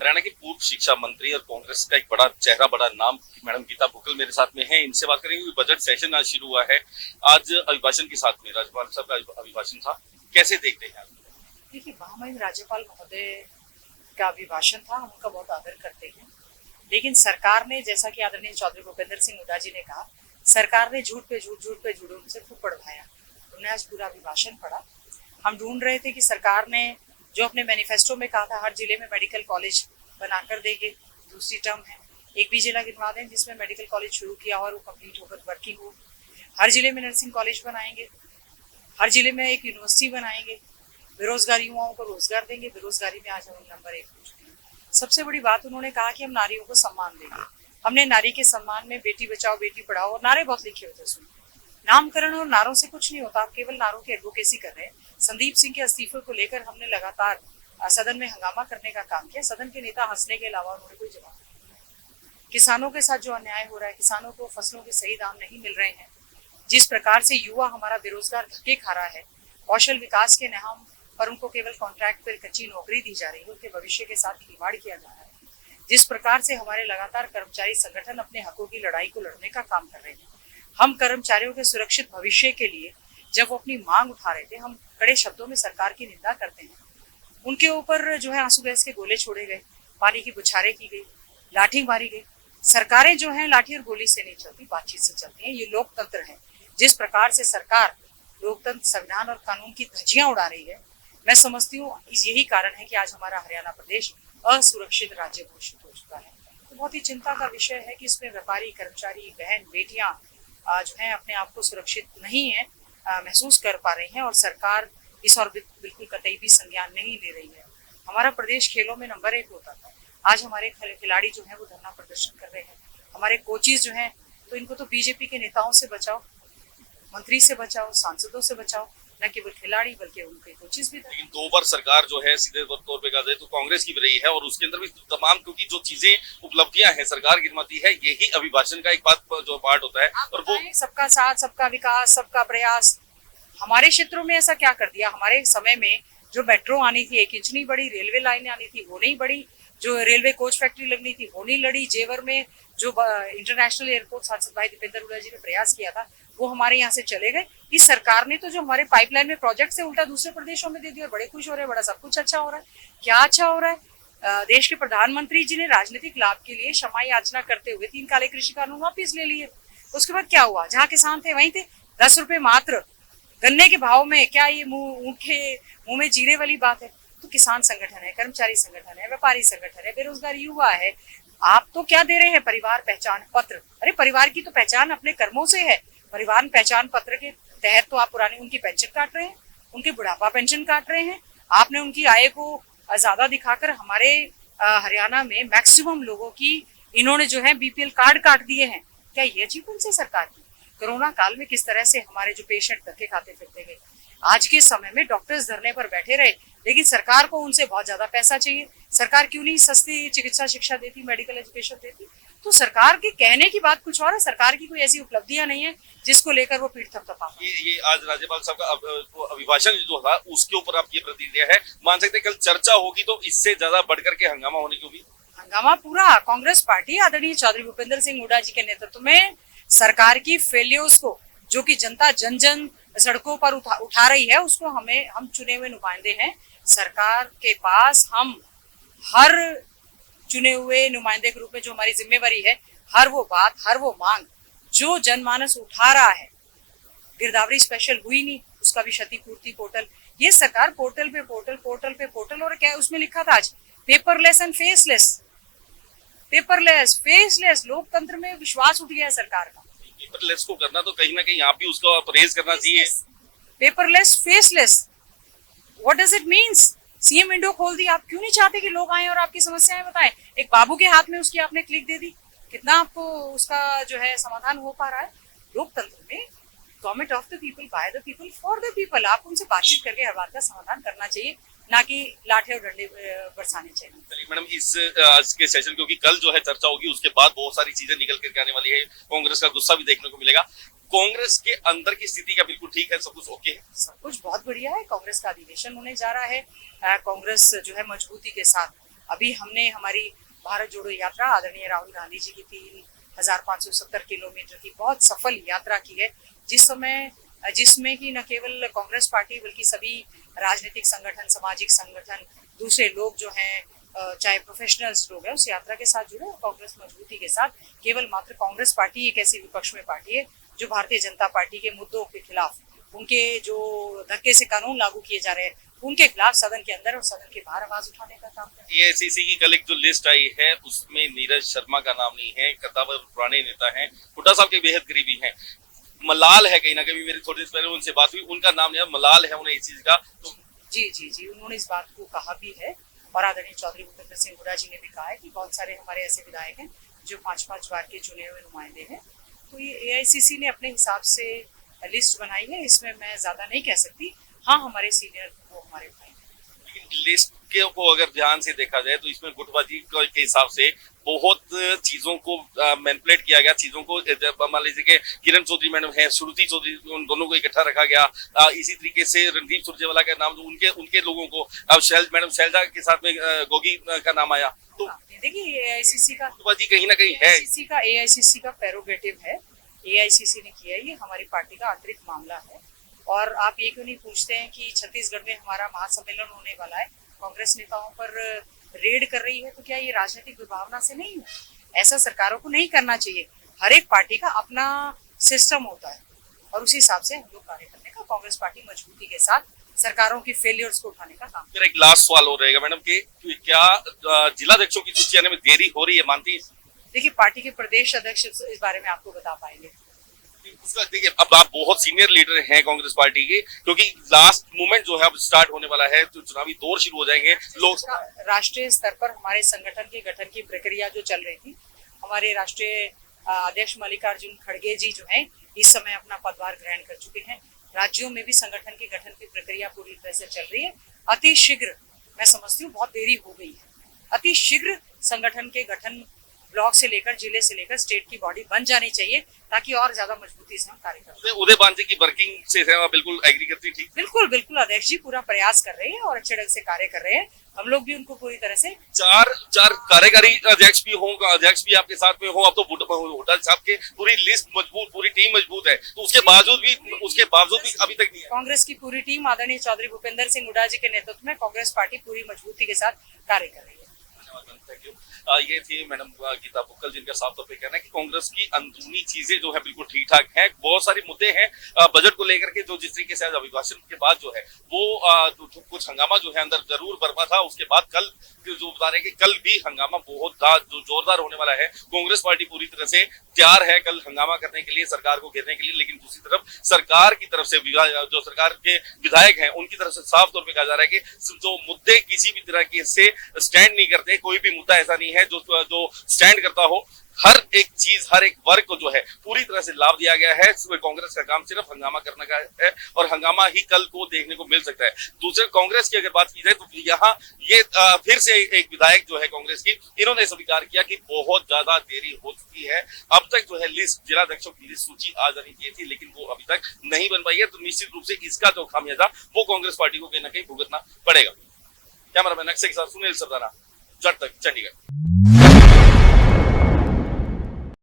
हरियाणा की पूर्व शिक्षा मंत्री और कांग्रेस का एक बड़ा चेहरा, बड़ा नाम मैडम गीता बुक्कल मेरे साथ में है। इनसे बात करेंगे। बजट सेशन आज शुरू हुआ है। आज अभिभाषण के साथ में राज्यपाल साहब का अभिभाषण था, कैसे देखते हैं? देखिए, महामहिम राज्यपाल महोदय का अभिभाषण था, हम उनका बहुत आदर करते हैं। लेकिन सरकार ने, जैसा कि आदरणीय चौधरी भूपेंद्र सिंह हुड्डा जी ने कहा, सरकार ने झूठ पे झूठ उनसे खूब पढ़वाया। उन्होंने आज पूरा अभिभाषण पढ़ा। हम ढूंढ रहे थे कि सरकार ने जो अपने मैनिफेस्टो में कहा था हर जिले में मेडिकल कॉलेज बनाकर देंगे, दूसरी टर्म है एक भी जिला गिनवा दें जिसमें मेडिकल कॉलेज शुरू किया और वो कंप्लीट होकर वर्किंग हो। हर जिले में नर्सिंग कॉलेज बनाएंगे, हर जिले में एक यूनिवर्सिटी बनाएंगे, बेरोजगार युवाओं को रोजगार देंगे। बेरोजगारी में आज हम नंबर 1 हो चुके हैं। सबसे बड़ी बात उन्होंने कहा कि हम नारियों को सम्मान देंगे। हमने नारी के सम्मान में बेटी बचाओ बेटी पढ़ाओ और नारे बहुत लिखे होते उसमें। नामकरण और नारों से कुछ नहीं होता, आप केवल नारों की एडवोकेसी कर रहे हैं। संदीप सिंह के इस्तीफे को लेकर हमने लगातार सदन में हंगामा करने का काम किया। सदन के नेता हंसने के अलावा उन्होंने कोई जवाब नहीं दिया। किसानों के साथ जो अन्याय हो रहा है, किसानों को फसलों के सही दाम नहीं मिल रहे हैं, जिस प्रकार से युवा हमारा बेरोजगार धक्के खा रहा है, कौशल विकास के नाम पर उनको केवल कॉन्ट्रैक्ट पर कच्ची नौकरी दी जा रही है, उनके भविष्य के साथ खिलवाड़ किया जा रहा है, जिस प्रकार से हमारे लगातार कर्मचारी संगठन अपने हकों की लड़ाई को लड़ने का काम कर रहे हैं। हम कर्मचारियों के सुरक्षित भविष्य के लिए जब वो अपनी मांग उठा रहे थे, हम कड़े शब्दों में सरकार की निंदा करते हैं। उनके ऊपर जो है आंसू गैस के गोले छोड़े गए, पानी की बुछारें की गई, लाठी मारी गई। सरकारें जो है लाठी और गोली से नहीं चलती, बातचीत से चलती हैं। ये लोकतंत्र है। जिस प्रकार से सरकार लोकतंत्र, संविधान और कानून की धज्जियां उड़ा रही है, मैं समझती हूँ यही कारण है कि आज हमारा हरियाणा प्रदेश असुरक्षित राज्य घोषित हो चुका है। तो बहुत ही चिंता का विषय है कि इसमें व्यापारी, कर्मचारी, बहन बेटियां जो है अपने आप को सुरक्षित नहीं है महसूस कर पा रही हैं और सरकार इस और बिल्कुल कतई भी संज्ञान नहीं ले रही है। हमारा प्रदेश खेलों में नंबर 1 होता था, आज हमारे खिलाड़ी जो है वो धरना प्रदर्शन कर रहे हैं। हमारे कोचिज जो हैं, तो इनको तो बीजेपी के नेताओं से बचाओ, मंत्री से बचाओ, सांसदों से बचाओ, न केवल खिलाड़ी बल्कि उनके कोचिज भी। लेकिन 2 बार सरकार जो है सीधे तौर पे कहा जाए तो कांग्रेस की भी रही है और उसके अंदर भी तमाम, क्योंकि जो चीजें उपलब्धियां हैं सरकार गिनवाती है, यही अभिभाषण का एक बात जो पार्ट होता है। और वो सबका साथ, सबका विकास, सबका प्रयास। हमारे क्षेत्रों में ऐसा क्या कर दिया? हमारे समय में जो मेट्रो आनी थी 1 इंच नहीं बढ़ी, रेलवे लाइन आनी थी वो नहीं बढ़ी, जो रेलवे कोच फैक्ट्री लगनी थी वो नहीं लड़ी, जेवर में जो इंटरनेशनल एयरपोर्ट सांसद भाई दीपेंद्र हुड्डा जी ने प्रयास किया था वो हमारे यहाँ से चले गए। इस सरकार ने तो जो हमारे पाइपलाइन में प्रोजेक्ट से उल्टा दूसरे प्रदेशों में दे दिया और बड़े खुश हो रहे हैं, बड़ा सब कुछ अच्छा हो रहा है। क्या अच्छा हो रहा है? देश के प्रधानमंत्री जी ने राजनीतिक लाभ के लिए क्षमा याचना करते हुए 3 काले कृषि कानून वापिस ले लिए। उसके बाद क्या हुआ? जहाँ किसान थे वहीं थे। 10 रुपए मात्र गन्ने के भाव में, क्या ये मुंह में जीरे वाली बात है? तो किसान संगठन है, कर्मचारी संगठन है, व्यापारी संगठन है, बेरोजगार युवा है। आप तो क्या दे रहे हैं? परिवार पहचान पत्र। अरे परिवार की तो पहचान अपने कर्मों से है। परिवार पहचान पत्र के तहत तो आप पुरानी उनकी पेंशन काट रहे हैं, उनकी बुढ़ापा पेंशन काट रहे हैं। आपने उनकी आय को ज्यादा दिखाकर हमारे हरियाणा में मैक्सिमम लोगों की इन्होंने जो है बीपीएल कार्ड काट दिए हैं। क्या ये अचीवमेंट है सरकार की? कोरोना काल में किस तरह से हमारे जो पेशेंट धक्के खाते फिरते गए, आज के समय में डॉक्टर्स धरने पर बैठे रहे, लेकिन सरकार को उनसे बहुत ज्यादा पैसा चाहिए। सरकार क्यों नहीं सस्ती चिकित्सा शिक्षा देती, मेडिकल एजुकेशन देती? तो सरकार के कहने की बात कुछ और है, सरकार की कोई ऐसी उपलब्धियां नहीं है जिसको लेकर वो पीठ थपथपा। ये आज राज्यपाल साहब का अभिभाषण जो था उसके ऊपर आपकी प्रतिक्रिया है? मान सकते हैं कल चर्चा होगी तो इससे ज्यादा बढ़कर के हंगामा होने की उम्मीद? हंगामा पूरा कांग्रेस पार्टी आदरणीय चौधरी भूपेंद्र सिंह हुड्डा जी के नेतृत्व में सरकार की फेलियर्स को, जो कि जनता जन जन सड़कों पर उठा रही है, उसको हम चुने हुए नुमाइंदे हैं। सरकार के पास हम हर चुने हुए नुमाइंदे के रूप में जो हमारी जिम्मेवारी है, हर वो बात, हर वो मांग जो जनमानस उठा रहा है। गिरदावरी स्पेशल हुई नहीं, उसका भी क्षतिपूर्ति पोर्टल। ये सरकार पोर्टल पे पोर्टल, पोर्टल पे पोर्टल, और क्या उसमें लिखा था आज? Paperless and faceless. Paperless, faceless, लोकतंत्र में विश्वास उठ गया है सरकार का। पेपरलेस को करना तो कहीं ना कहीं आप भी उसका परहेज करना चाहिए। Paperless, faceless, what does it means? CM window खोल दी। आप क्यों नहीं चाहते कि लोग आए और आपकी समस्याएं बताएं? एक बाबू के हाथ में उसकी आपने क्लिक दे दी, कितना आपको उसका जो है समाधान हो पा रहा है? लोकतंत्र में government of the people, by the people, for the people. आप उनसे बातचीत करके हर बात का समाधान करना चाहिए, ना कि लाठे और डंडे बरसाने चाहिए। चलिए मैडम, इस आज के सेशन, क्योंकि कल जो है चर्चा होगी, उसके बाद बहुत सारी चीजें निकल करके आने वाली है, कांग्रेस का गुस्सा भी देखने को मिलेगा। कांग्रेस के अंदर की स्थिति क्या बिल्कुल ठीक है? सब कुछ ओके है? सब कुछ बहुत बढ़िया है। कांग्रेस का अधिवेशन होने जा रहा है। कांग्रेस जो है मजबूती के साथ अभी हमने हमारी भारत जोड़ो यात्रा आदरणीय राहुल गांधी जी की 3,570 किलोमीटर की बहुत सफल यात्रा की है, जिसमें कि न केवल कांग्रेस पार्टी बल्कि सभी राजनीतिक संगठन, सामाजिक संगठन, दूसरे लोग जो हैं, चाहे प्रोफेशनल्स लोग हैं, उस यात्रा के साथ जुड़े और कांग्रेस मजबूती के साथ। केवल मात्र कांग्रेस पार्टी एक ऐसी विपक्ष में पार्टी है जो भारतीय जनता पार्टी के मुद्दों के खिलाफ, उनके जो धक्के से कानून लागू किए जा रहे हैं उनके खिलाफ सदन के अंदर और सदन के बाहर आवाज उठाने का काम करती है। एआईसीसी की कल एक जो लिस्ट आई है उसमें नीरज शर्मा का नाम नहीं है, कद्दावर पुराने नेता हैं, हुड्डा साहब के बेहद करीबी हैं, मलाल है कहीं ना कहीं, मेरी थोड़ी देर पहले उनसे बात हुई, उनका नाम नहीं है, मलाल है उन्हें इस चीज का। तो जी, उन्होंने इस बात को कहा भी है और आदरणीय चौधरी भूपेंद्र सिंह हुड्डा जी ने भी कहा है कि बहुत सारे हमारे ऐसे विधायक हैं जो 5-5 बार के चुने हुए नुमाइंदे हैं। तो ये एआईसीसी ने अपने हिसाब से लिस्ट बनाई है, इसमें मैं ज्यादा नहीं कह सकती। हाँ, हमारे सीनियर वो हमारे भाई हैं। लिस्ट को अगर ध्यान से देखा जाए तो इसमें गुटबाजी के हिसाब से बहुत चीजों को मैनिपुलेट किया गया, चीजों को मान लीजिए कि किरण चौधरी मैडम है, श्रुति चौधरी, उन दोनों को इकट्ठा रखा गया। इसी तरीके से रणदीप सुरजेवाला का नाम, उनके लोगों को मैडम शैलजा के साथ में गोगी का नाम आया। तो देखिए एआईसीसी का गुटबाजी कहीं ना कहीं है, एआईसीसी का प्रेरोगेटिव है, एआईसीसी ने किया, ये हमारी पार्टी का आंतरिक मामला है। और आप ये क्यों नहीं पूछते हैं कि छत्तीसगढ़ में हमारा महासम्मेलन होने वाला है, कांग्रेस नेताओं पर रेड कर रही है, तो क्या ये राजनीतिक विभावना से नहीं है? ऐसा सरकारों को नहीं करना चाहिए। हर एक पार्टी का अपना सिस्टम होता है और उसी हिसाब से हम लोग कार्य करने का, कांग्रेस पार्टी मजबूती के साथ सरकारों की फेलियर्स को उठाने का काम। फिर एक लास्ट सवाल हो रहेगा मैडम कि क्या जिलाध्यक्षों की सूची आने में देरी हो रही है, मानती है? देखिए, पार्टी के प्रदेश अध्यक्ष इस बारे में आपको बता पाएंगे। उसका देखिए, अब आप बहुत सीनियर लीडर हैं कांग्रेस पार्टी के, क्योंकि लास्ट मूवमेंट जो है अब स्टार्ट होने वाला है, तो चुनावी दौर शुरू हो जाएंगे। लोग राष्ट्रीय स्तर पर हमारे संगठन के गठन की प्रक्रिया जो चल रही थी, हमारे राष्ट्रीय अध्यक्ष मल्लिकार्जुन खड़गे जी जो हैं इस समय अपना पदभार ग्रहण कर चुके हैं। राज्यों में भी संगठन के गठन की प्रक्रिया पूरी तरह से चल रही है। अति शीघ्र, मैं समझती हूँ बहुत देरी हो गई है, अति शीघ्र संगठन के गठन ब्लॉक से लेकर जिले से लेकर स्टेट की बॉडी बन जानी चाहिए, ताकि और ज्यादा मजबूती से हम कार्य कर सकें। उदय बांजे की वर्किंग से बिल्कुल एग्री करती थी। बिल्कुल अध्यक्ष जी पूरा प्रयास कर रहे हैं और अच्छे ढंग से कार्य कर रहे हैं। हम लोग भी उनको पूरी तरह से चार कार्यकारी अध्यक्ष भी हों, अध्यक्ष भी आपके साथ में हो, अब तो हुड्डा साहब के पूरी लिस्ट मजबूत, पूरी टीम मजबूत है, तो उसके बावजूद भी अभी तक नहीं है। कांग्रेस की पूरी टीम आदरणीय चौधरी भूपेंद्र सिंह हुड्डा जी के नेतृत्व में कांग्रेस पार्टी पूरी मजबूती के साथ कार्य कर रही है। Thank you. ये थी मैडम गीता बुक्कल, जिनका साफ तौर पे कहना है कि कांग्रेस की अंदरूनी चीजें जो है बिल्कुल ठीक ठाक हैं। बहुत सारे मुद्दे हैं बजट को लेकर के, जो जिस तरीके से आज अभिभाषण के बाद जो है वो कुछ हंगामा जो है अंदर जरूर बरपा था। उसके बाद कल जो बता रहे हैं कि कल भी हंगामा बहुत जो जोरदार होने वाला है। कांग्रेस पार्टी पूरी तरह से तैयार है कल हंगामा करने के लिए, सरकार को घेरने के लिए। लेकिन दूसरी तरफ सरकार की तरफ से जो सरकार के विधायक हैं उनकी तरफ से साफ तौर पर कहा जा रहा है कि जो मुद्दे किसी भी तरह के से स्टैंड नहीं करते, कोई भी मुद्दा ऐसा नहीं है जो स्टैंड करता हो। हर एक चीज, हर एक वर्ग को जो है पूरी तरह से लाभ दिया गया है। कांग्रेस का काम सिर्फ हंगामा करने का है और हंगामा ही कल को देखने को मिल सकता है। दूसरे कांग्रेस की अगर बात की जाए तो यहाँ ये फिर से एक विधायक जो है कांग्रेस की, इन्होंने स्वीकार किया कि बहुत ज्यादा देरी हो चुकी है। अब तक जो है लिस्ट, जिलाध्यक्षों की लिस्ट सूची आ जानी चाहिए थी, लेकिन वो अभी तक नहीं बन पाई है। तो निश्चित रूप से इसका जो खामियाजा वो कांग्रेस पार्टी को कहीं ना कहीं भुगतना पड़ेगा। कैमरामैन अक्षय के साथ सुनील सरदाना, जट तक, चंडीगढ़।